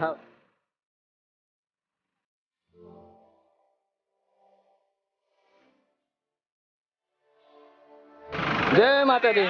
હા. જય માતાજી.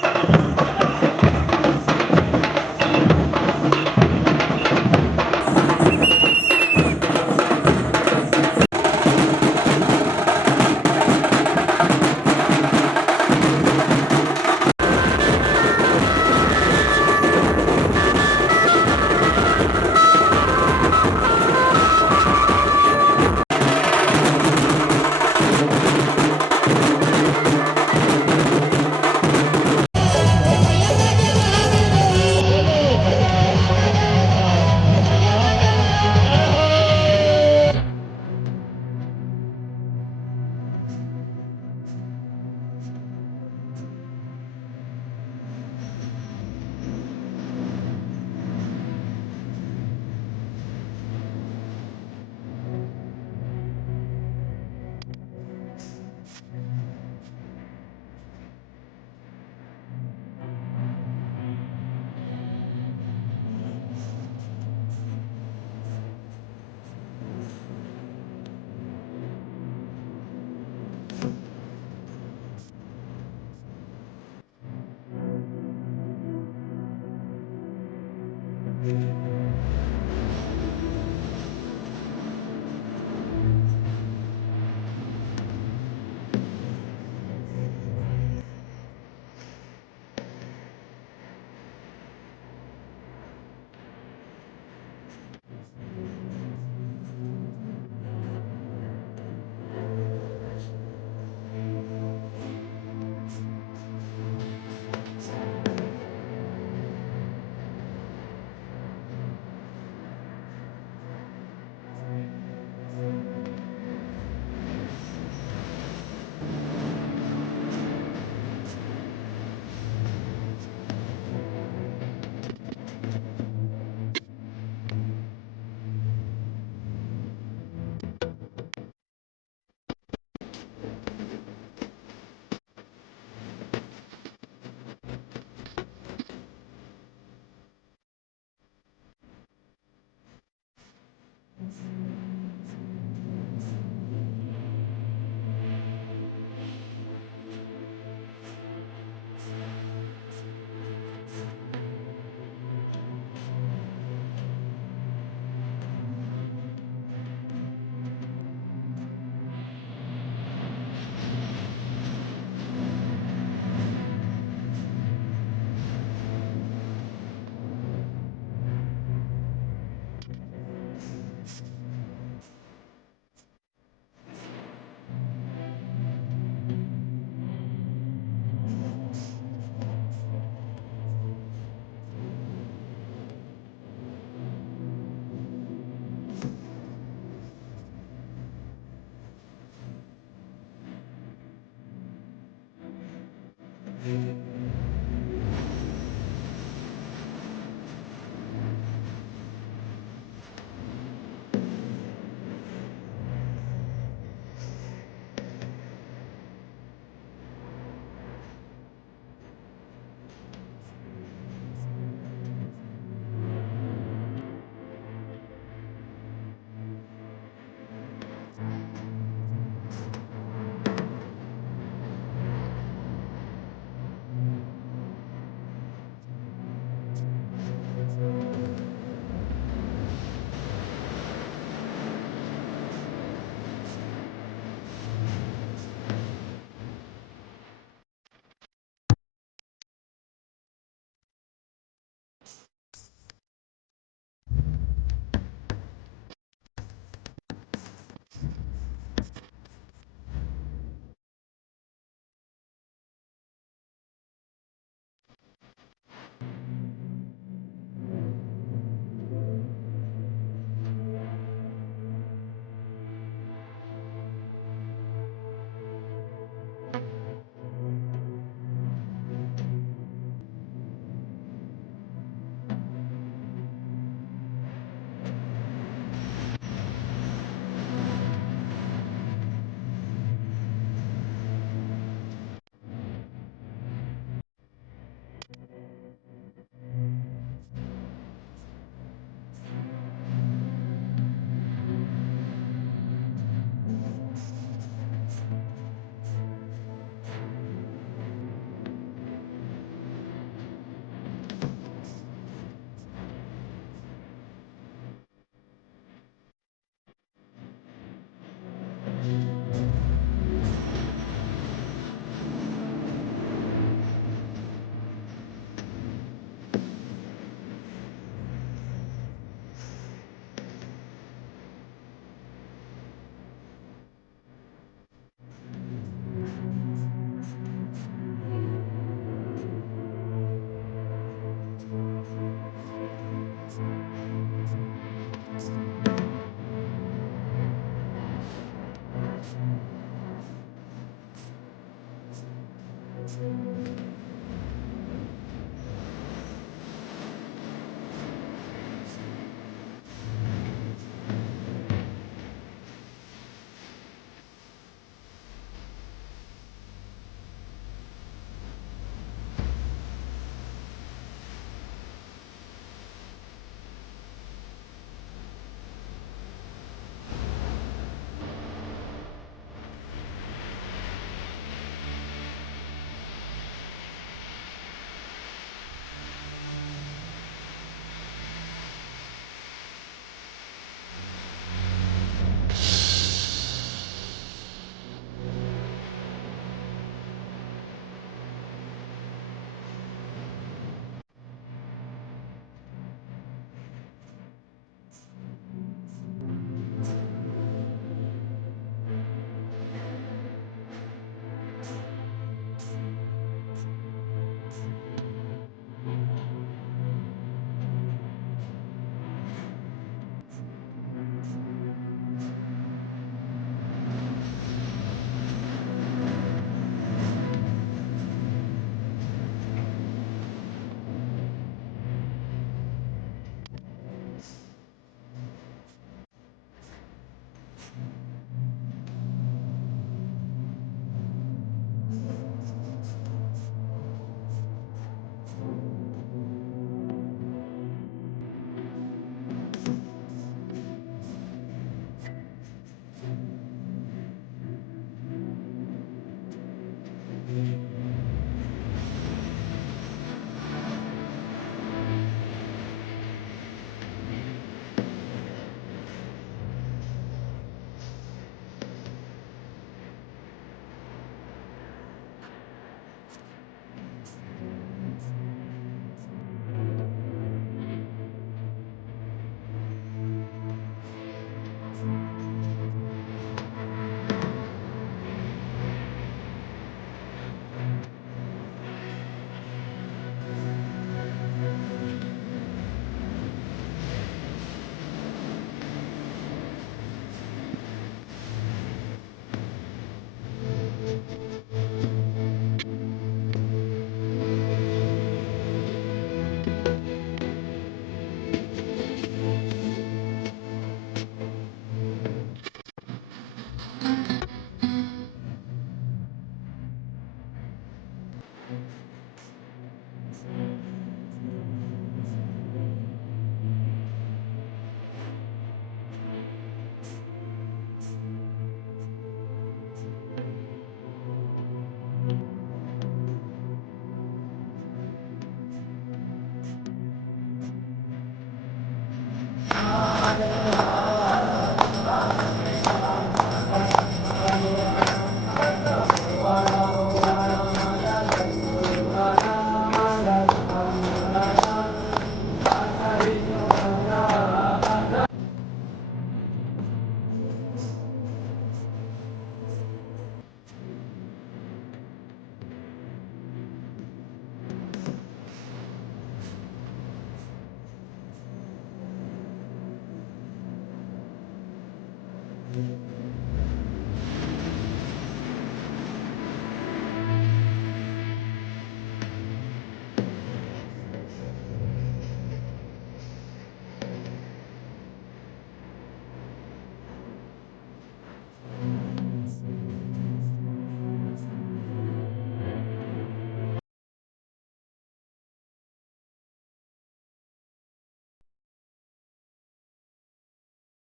Thanks.